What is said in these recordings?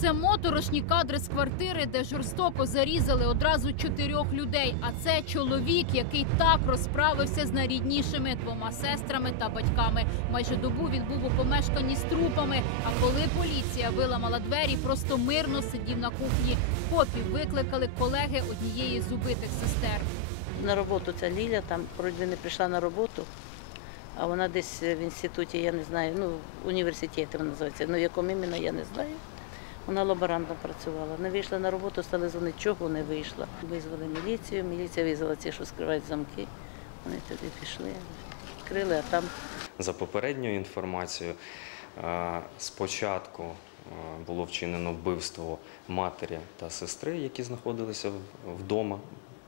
Це моторошні кадри з квартири, де жорстоко зарізали одразу чотирьох людей. А це чоловік, який так розправився з найріднішими двома сестрами та батьками. Майже добу він був у помешканні з трупами. А коли поліція виламала двері, просто мирно сидів на кухні. Копів викликали колеги однієї з убитих сестер. На роботу ця Ліля, там вроді не прийшла на роботу, а вона десь в інституті, я не знаю, ну, університеті вона називається, ну в якому іменно я не знаю. Вона лаборантом працювала. Не вийшла на роботу, стали дзвонити, чого не вийшла. Визвали міліцію, міліція визвала ці, що скривають замки. Вони туди пішли, відкрили, а там За попередньою інформацією, е, спочатку е, було вчинено вбивство матері та сестри, які знаходилися вдома.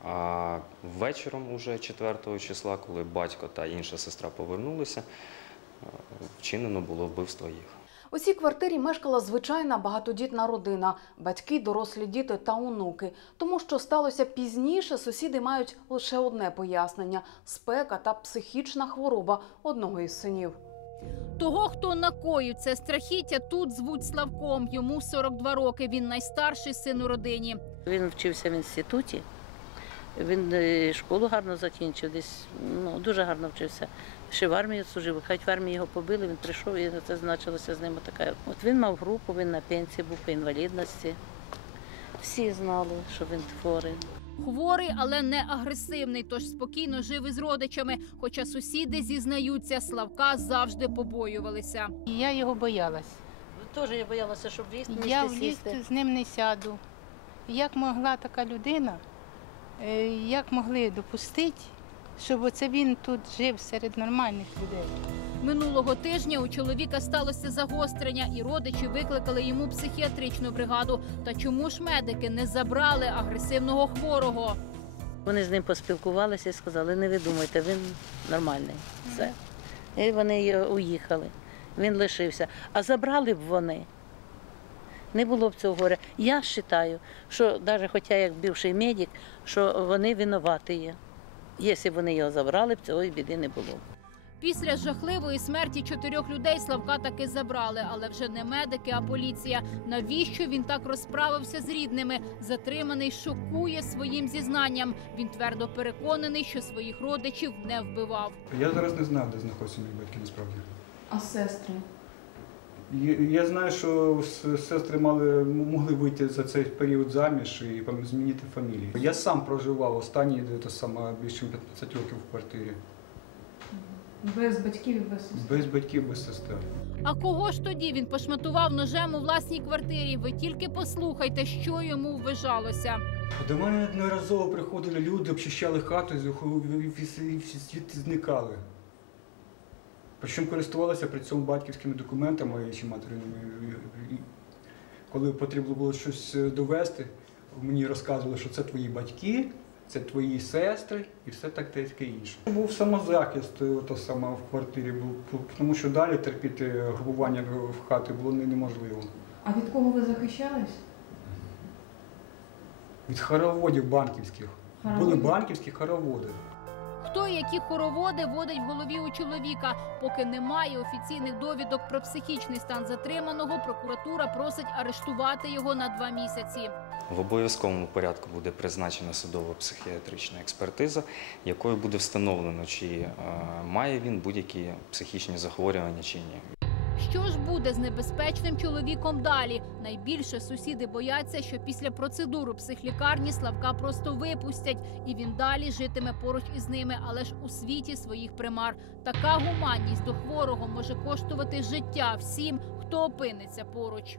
А вечором, уже 4 числа, коли батько та інша сестра повернулися, е, вчинено було вбивство їх. У цій квартирі мешкала звичайна багатодітна родина, батьки, дорослі діти та онуки. Тому що сталося пізніше, сусіди мають лише одне пояснення спека та психічна хвороба одного із синів. Того, хто накоїв це страхіття, тут звуть Славком. Йому 42 роки. Він найстарший син у родині. він вчився в інституті. Він е, школу гарно закінчив, десь ну, дуже гарно вчився. Ще в армії служив, хай в армії його побили, він прийшов і це значилося з ним така. От він мав групу, він на пенсії був по інвалідності. Всі знали, що він хворий. Хворий, але не агресивний, тож спокійно жив із родичами. Хоча сусіди зізнаються, Славка завжди побоювалися. Я його боялась. Теж я боялася, щоб в ліфт Я в ліфт сісти. з ним не сяду. Як могла така людина, як могли допустити, щоб оце він тут жив серед нормальних людей? Минулого тижня у чоловіка сталося загострення, і родичі викликали йому психіатричну бригаду. Та чому ж медики не забрали агресивного хворого? Вони з ним поспілкувалися і сказали, не ви думайте, він нормальний. Все. І вони уїхали. Він лишився. А забрали б вони. Не було б цього горя. Я вважаю, що навіть хоча як бивший медик, що вони винуваті є. Якщо б вони його забрали б, цього біди не було. Після жахливої смерті чотирьох людей Славка таки забрали, але вже не медики, а поліція. Навіщо він так розправився з рідними? Затриманий шокує своїм зізнанням. Він твердо переконаний, що своїх родичів не вбивав. Я зараз не знаю, де знаходяться мої батьки насправді. А сестри? Я, знаю, що сестри мали, могли вийти за цей період заміж і змінити фамілії. Я сам проживав останні те саме, більше 15 років в квартирі. Без батьків і без сестер. Без батьків, без сестер. А кого ж тоді він пошматував ножем у власній квартирі? Ви тільки послухайте, що йому ввижалося. До мене неодноразово приходили люди, обчищали хату і звідти зникали. Причому користувалися при цьому батьківськими документами чи материнами. Коли потрібно було щось е, довести, мені розказували, що це твої батьки, це твої сестри і все так таке інше. Був самозахист, е, то саме в квартирі був, тому що далі терпіти грубування в хати було неможливо. А від кого ви захищались? Від хороводів банківських. Були банківські хороводи. Хто і які хороводи водить в голові у чоловіка? Поки немає офіційних довідок про психічний стан затриманого, прокуратура просить арештувати його на два місяці. В обов'язковому порядку буде призначена судово психіатрична експертиза, якою буде встановлено, чи е, має він будь-які психічні захворювання чи ні. Що ж буде з небезпечним чоловіком далі? Найбільше сусіди бояться, що після процедури психлікарні Славка просто випустять, і він далі житиме поруч із ними, але ж у світі своїх примар. Така гуманність до хворого може коштувати життя всім, хто опиниться поруч.